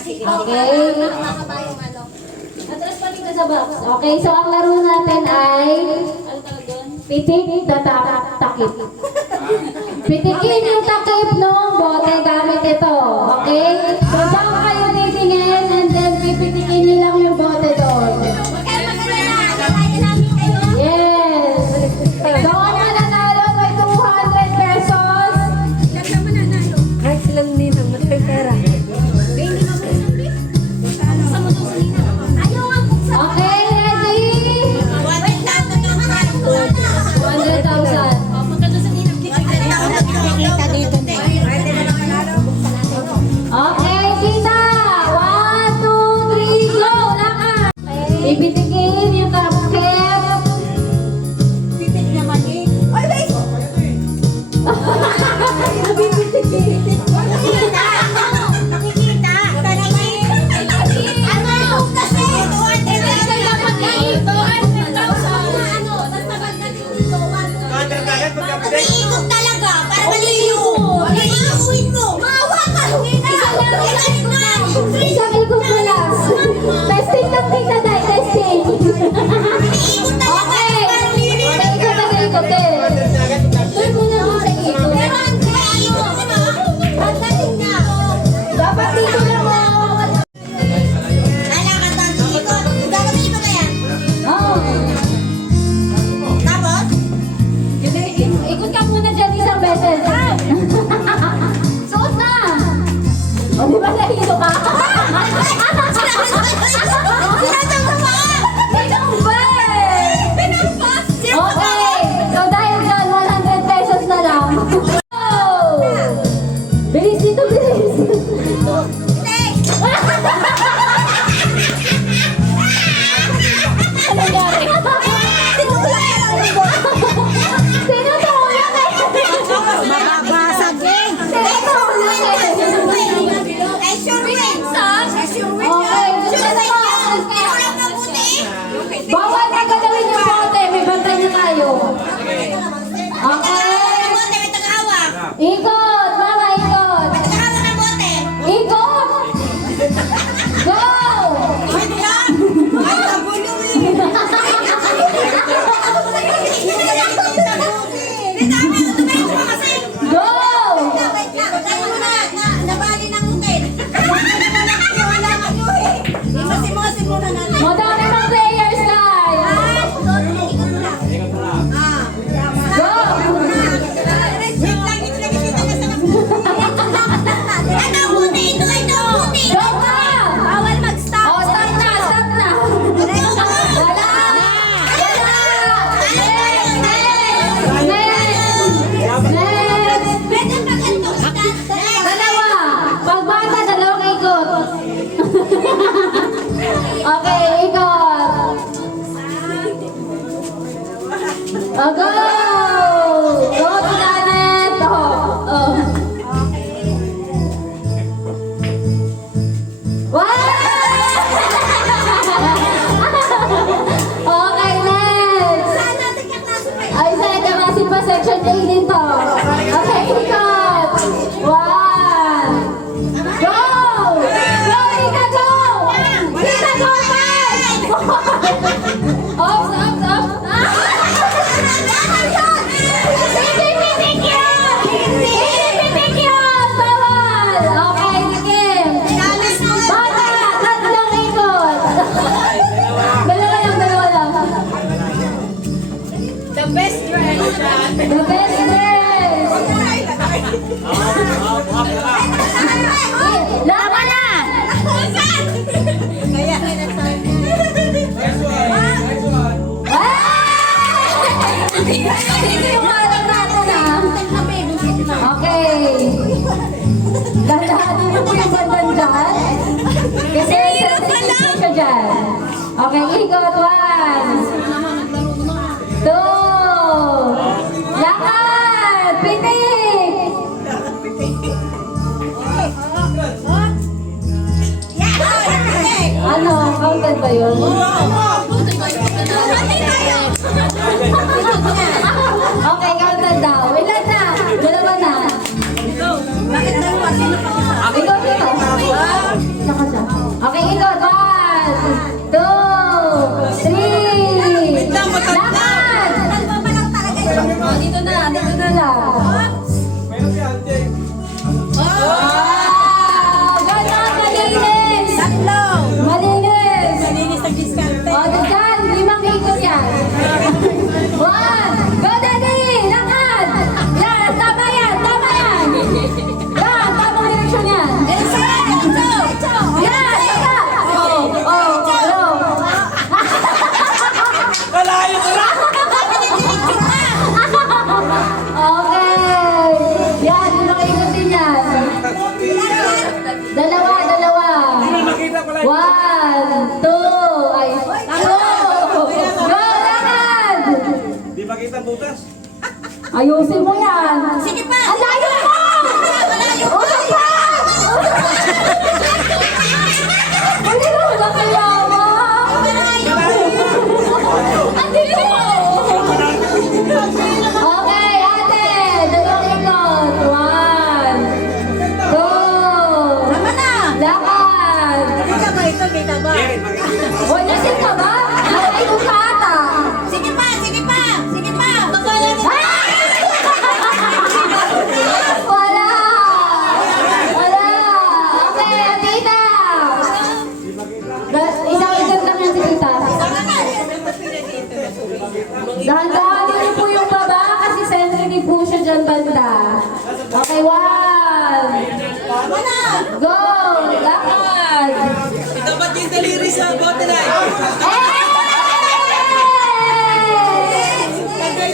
Okay. Atras pa dito sa box. Okay, so ang laro natin ay pitik, tatak, takip. Pitikin yung takip ng bote gamit ito. Okay? So dyan kayo titingin and then pipitikin nyo lang yung bote doon. Yes! So ang mananalo ay 200 pesos. Kahit silang ninang, may pera. Okay, ready? 100,000. Okay, kita! 1, 2, 3, go! Lakas! Pipitikin yung takip. Titik naman eh. Ay, wait! Napipitikin. Nakikita! Nakikita! Ano? Kasi! Mag-iikot talaga para maliyo. Iiuwin mo. Maawa ka. Isang ikot mo lang. Testing lang kita dahil testing. Iiikot talaga. Okay. Ikot eh. Doon muna ako sa ikot. Pero ang galing na. Dapat dito lang mo. Lalakad ang ikot. Gagawin mo ba yan? Oo. Tapos? Ikot ka muna dyan isang beses. Suot na. O di ba nahilo ka? Sinasama ka! Pinumba eh. Pinampas! Okay. So dahil dyan, 100 pesos na lang. Go! Bilis dito, bilis. Ano nangyari? Tinutulak eh. Mababasag eh! Tinutulak eh. Eh, sure win! Sure win! Okay, Sure win gusto yan! mo. Pero lang mabuti! Bawal na gagawin yung bote. May bantay na tayo. Okay. Ang bote, may tagahawak! Ikot. Mama, ikot. May tagahawak ng bote! Ikot. Go. Wait lang! Ay, nagulo eh! Hindi dami, tumayo mo kasi! Go. Wait lang, tayo muna! Nabali ng utin! Wala ka nyo eh! Imasi-masi muna natin! Madami pang players, guys. Go. Go ka. Oh, stop na. Stop na. Wala. Wala. Next. Dalawa. Pagbata, dalawang ikot. Okay, ikot. Oh, go! Go, Janet! Oh. Wow! Okay, next! Ay, sa nagkakasin pa section A dito. Okay, ikot! 1. Go! Go, Rika, go! Rika, go first! Ops, ops, ops! Pitik yun! Pitik yun! Bawal! Okay, sige. Bata, tatlong ikot. Dalawa lang. The best dress! The best dress! Laban na! Kaya, Dito yung alam natin ah. Okay. Dahan-dahanin niyo po yung bandan dyan. Kasi sensitive siya dyan. Okay, ikot. 1. 2. Lakad! Pitik! Ano? Counted ba yun? Okay, counted daw. Ilan na? Dalawa na. Bakit dalawa? Sino pa? Ikaw dito. Isa ka siya. Okay, ikot. 1, 2, 3. Lakad! Nagpapalaw talaga yun. Oh, dito na lang. Wow! Ganon, malinis! Tatlo. Malinis! Malinis ang diskarte. O, dyan, 5 ikot yan. 1, go daddy! Lakad! Yan, tama yan, tama yan! Yan, tamang direksyon yan. Diretso. Yan, tama! Hello. Kalayo ko na! Okay. Yan, 5 ikot din yan. Dalawa. Nakita ko lang. 1, 2, ay, 2, go, lakad! Di makita butas. Ayusin mo yan. Sige pa. Ang layo mo! Malayo. Usap pa! Hindi ko nakayawa. Malayo. Ang dito! Okay, ate. 2 ikot. 1, 2, Tama na. lakad. Kita ba ito? Kita ba? Jerry, makikita mo. O, nasin ka ba? Nakayo ka ata. Sige pa. Sige pa. Sige pa. Wala! Wala! Okay, tita! Isang ikot lang yan si tita. Dahan-dahanin niyo po yung baba kasi sensitive po siya dyan banda. Okay, 1. Wala. Go! Lakad! Ito ba't yung daliri sa bote na?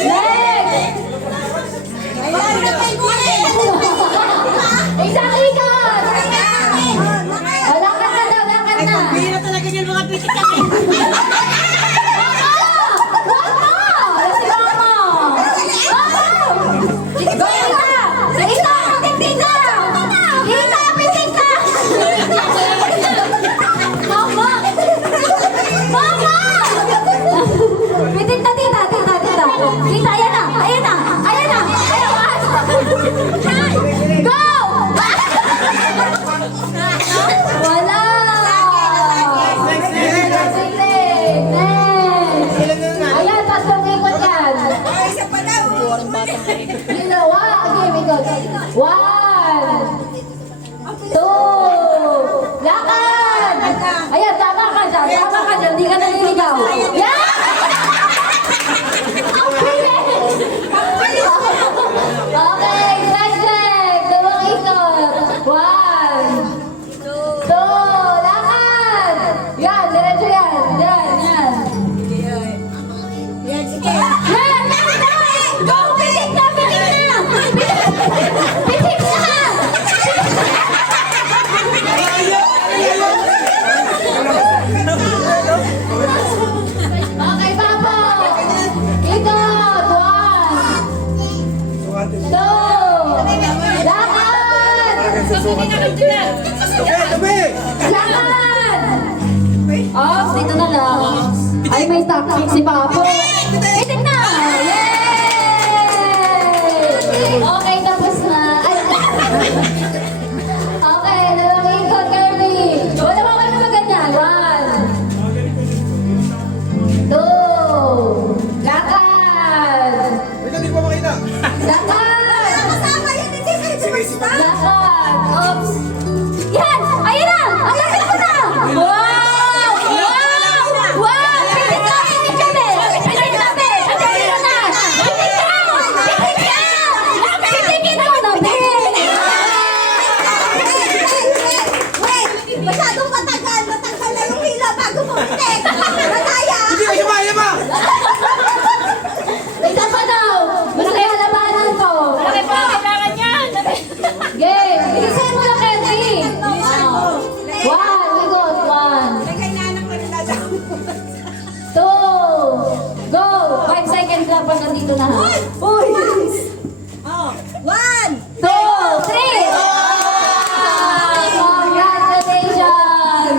Next! Wala na tayo kulit. Isang ikot! Lakad na daw, lakad na! Bira talaga yung mga pitik kami. Wala! Ayan, 3 ikot yan. Isa pa daw. Ginawa. Okay, ikot. 1, 2, lakad! Ayan, tama ka dyan. Tama ka dyan. Di ka naliligaw. Yan! Ang bilis! Okay, check. 2 ikot. 1, 2, lakad! Yan, diretso yan. Yan. Yan, sige. Yan! Go! Pitik na! Pitik na! Okay, Papa! Ikot! 1, 2, lakad! Lakad! Ops, dito na lang. Ay, may tactic si Papa. Pitik na! Yay! Okay, tapos na. Ay! Okay, 2 ikot, Kirby. Wala mo kayo na ganyan. 1, 2, lakad! Ito, di ko makita. Lakad! Kasama yan, hindi kayo sumasta. Lakad! Oops! Yan! Ayun na! Ang lapit ko na! Wow! Wow! Pitik ka! Pitik kami! Pitik kami! Pitik ka na! Pitik ka! Pitik ka! Pitikin mo na, Ben! Wait! Masyadong matagal na yung hila bago mo pitik. Mataya! Hindi ka sumaya ba? Isa pa daw! Malaki ang labanan ko! Malaki pa! Kailangan yan! Game! Bilisan mo lang, Kenny! 1, ikot! 1, Lagay na anak ko nilalaw. 2, go! 5 seconds lang pag nandito na ha. Uy! Oh, 1! 2, 3! Congratulations!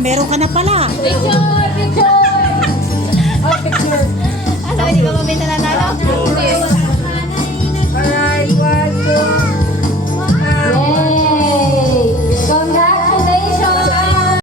Meron ka na pala. Picture!